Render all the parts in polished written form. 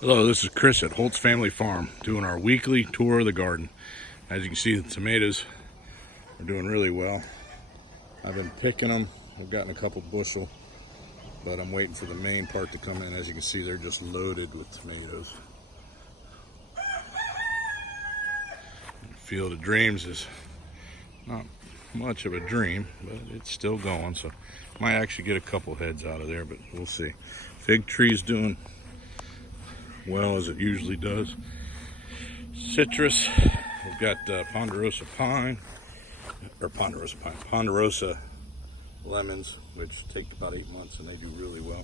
Hello, this is Chris at Holt's Family Farm doing our weekly tour of the garden. As you can see, the tomatoes are doing really well. I've been picking them. I've gotten a couple bushel, but I'm waiting for the main part to come in. As you can see, they're just loaded with tomatoes. Field of Dreams is not much of a dream, but it's still going, so might actually get a couple heads out of there, but we'll see. Fig tree's doing well as it usually does. Citrus, we've got ponderosa lemons, which take about 8 months and they do really well.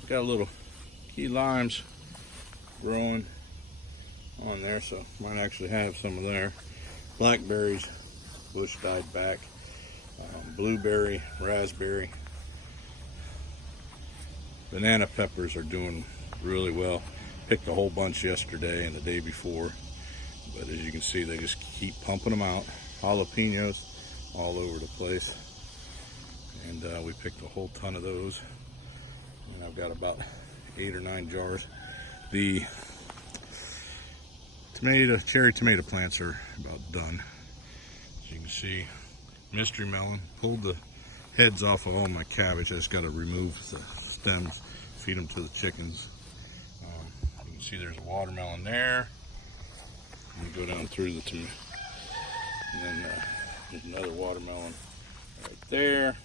We've got a little key limes growing on there, so might actually have some of there. Blackberries, bush died back. Blueberry, raspberry. Banana peppers are doing really well. Picked a whole bunch yesterday and the day before, but as you can see, they just keep pumping them out. Jalapeños all over the place, and we picked a whole ton of those, and I've got about 8 or 9 jars. The cherry tomato plants are about done. As you can see, mystery melon, pulled the heads off of all my cabbage. I just got to remove the stems, feed them to the chickens. You can see there's a watermelon there. And you go down through the tomato, and then there's another watermelon right there.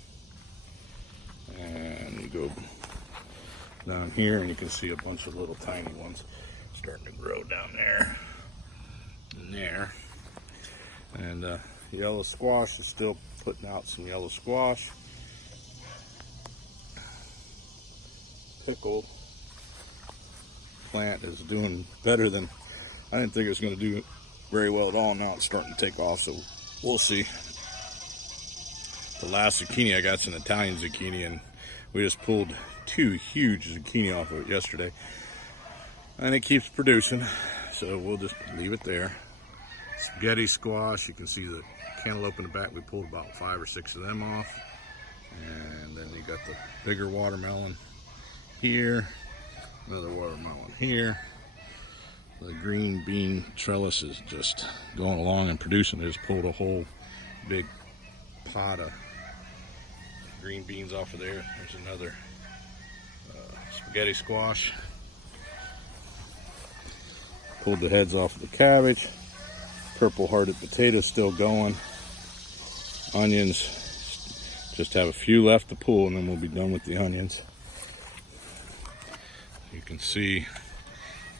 And you go down here and you can see a bunch of little tiny ones starting to grow down there and there. And yellow squash is still putting out some yellow squash. Pickle plant is doing better than I didn't think it was going to do very well at all. Now it's starting to take off, so we'll see. The last zucchini I got is an Italian zucchini, and we just pulled 2 huge zucchini off of it yesterday, and it keeps producing, so we'll just leave it there. Spaghetti squash, you can see the cantaloupe in the back. We pulled about 5 or 6 of them off, and then you got the bigger watermelon here, another watermelon here. The green bean trellis is just going along and producing. They just pulled a whole big pot of green beans off of there. There's another spaghetti squash. Pulled the heads off of the cabbage. Purple hearted potatoes still going. Onions, just have a few left to pull and then we'll be done with the onions. You can see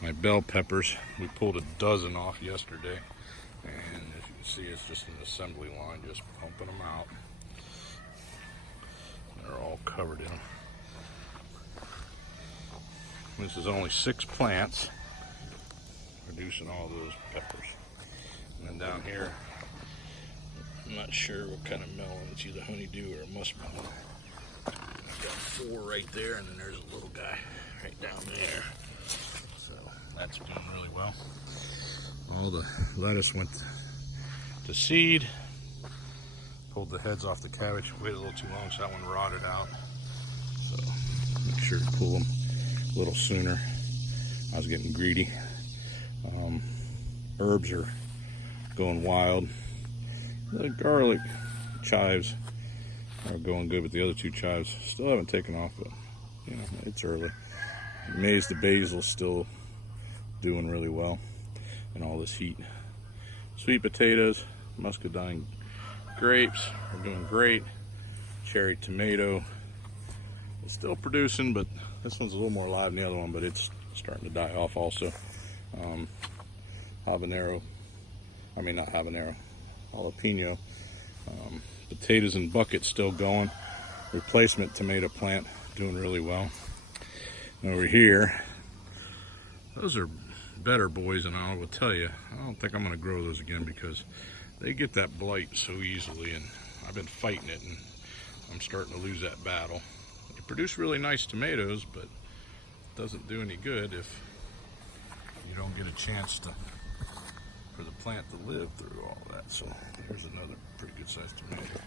my bell peppers. We pulled a dozen off yesterday, and as you can see, it's just an assembly line, just pumping them out. They're all covered in them. This is only 6 plants producing all those peppers. And then down here, I'm not sure what kind of melon. It's either honeydew or a muskmelon. I've got 4 right there, and then there's a little guy right down there. So that's doing really well. All the lettuce went to seed. Pulled the heads off the cabbage. Waited a little too long, so that one rotted out. So make sure to pull them a little sooner. I was getting greedy. Herbs are going wild. The garlic chives are going good, but the other 2 chives still haven't taken off, but you know, it's early. Amazed the basil's still doing really well in all this heat. Sweet potatoes, muscadine grapes are doing great. Cherry tomato is still producing, but this one's a little more alive than the other one, but it's starting to die off also. Jalapeno. Potatoes in buckets still going. Replacement tomato plant doing really well. And over here, those are better boys, and I will tell you, I don't think I'm going to grow those again because they get that blight so easily, and I've been fighting it, and I'm starting to lose that battle. They produce really nice tomatoes, but it doesn't do any good if you don't get a chance for the plant to live through all that. So here's another pretty good sized tomato.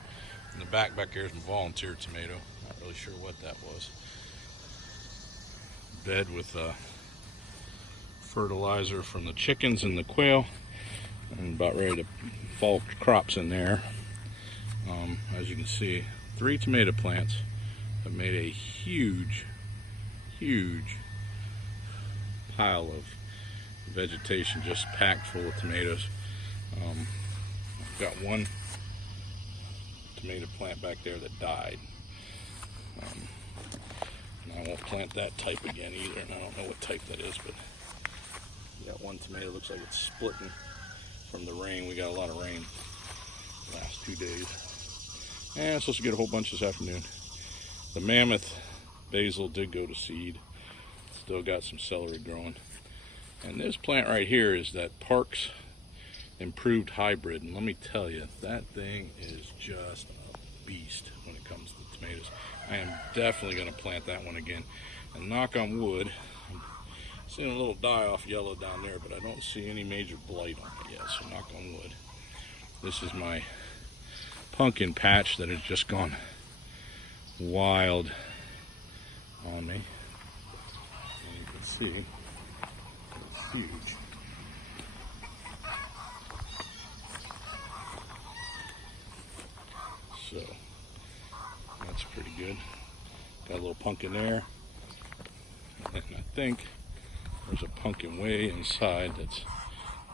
In the back here is my volunteer tomato. Not really sure what that was. Bed with fertilizer from the chickens and the quail. I'm about ready to fall crops in there. As you can see, 3 tomato plants have made a huge pile of vegetation just packed full of tomatoes. I've got one tomato plant back there that died. And I won't plant that type again either, and I don't know what type that is, but we got one tomato, looks like it's splitting from the rain. We got a lot of rain the last 2 days. And I'm supposed to get a whole bunch this afternoon. The mammoth basil did go to seed. Still got some celery growing. And this plant right here is that Parks Improved Hybrid. And let me tell you, that thing is just a beast when it comes to tomatoes. I am definitely going to plant that one again. And knock on wood, I'm seeing a little die-off yellow down there, but I don't see any major blight on it yet, so knock on wood. This is my pumpkin patch that has just gone wild on me. And you can see it's huge. So that's pretty good. Got a little pumpkin there. And I think there's a pumpkin way inside that's,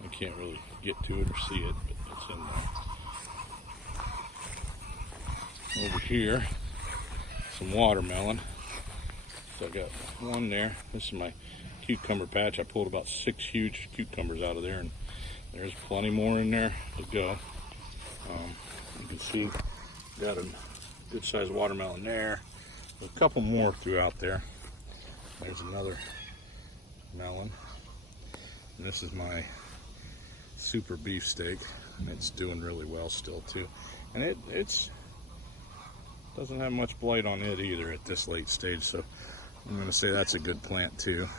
I can't really get to it or see it, but it's in there. Over here, some watermelon. So I got one there. This is my cucumber patch. I pulled about 6 huge cucumbers out of there, and there's plenty more in there to go. You can see got a good sized watermelon there. A couple more throughout there. There's another melon. And this is my super beefsteak, and it's doing really well still too. And it's doesn't have much blight on it either at this late stage, so I'm going to say that's a good plant too.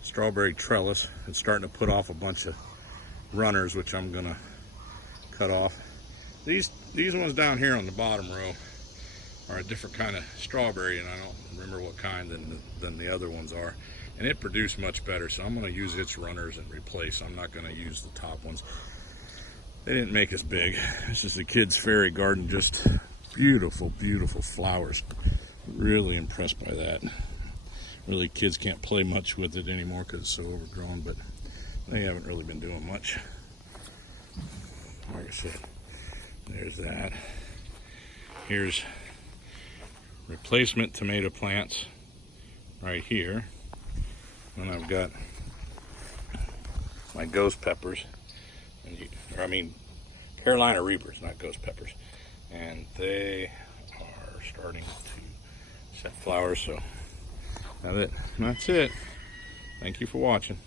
Strawberry trellis. It's starting to put off a bunch of runners, which I'm going to cut off. These ones down here on the bottom row are a different kind of strawberry, and I don't remember what kind than the other ones are. And it produced much better, so I'm going to use its runners and replace. I'm not going to use the top ones. They didn't make us big. This is the kids' fairy garden. Just beautiful, beautiful flowers. Really impressed by that. Really, kids can't play much with it anymore because it's so overgrown, but they haven't really been doing much. Like I said, there's that. Here's replacement tomato plants right here. And I've got my ghost peppers, Carolina Reapers, not ghost peppers, and they are starting to set flowers. So that's it. Thank you for watching.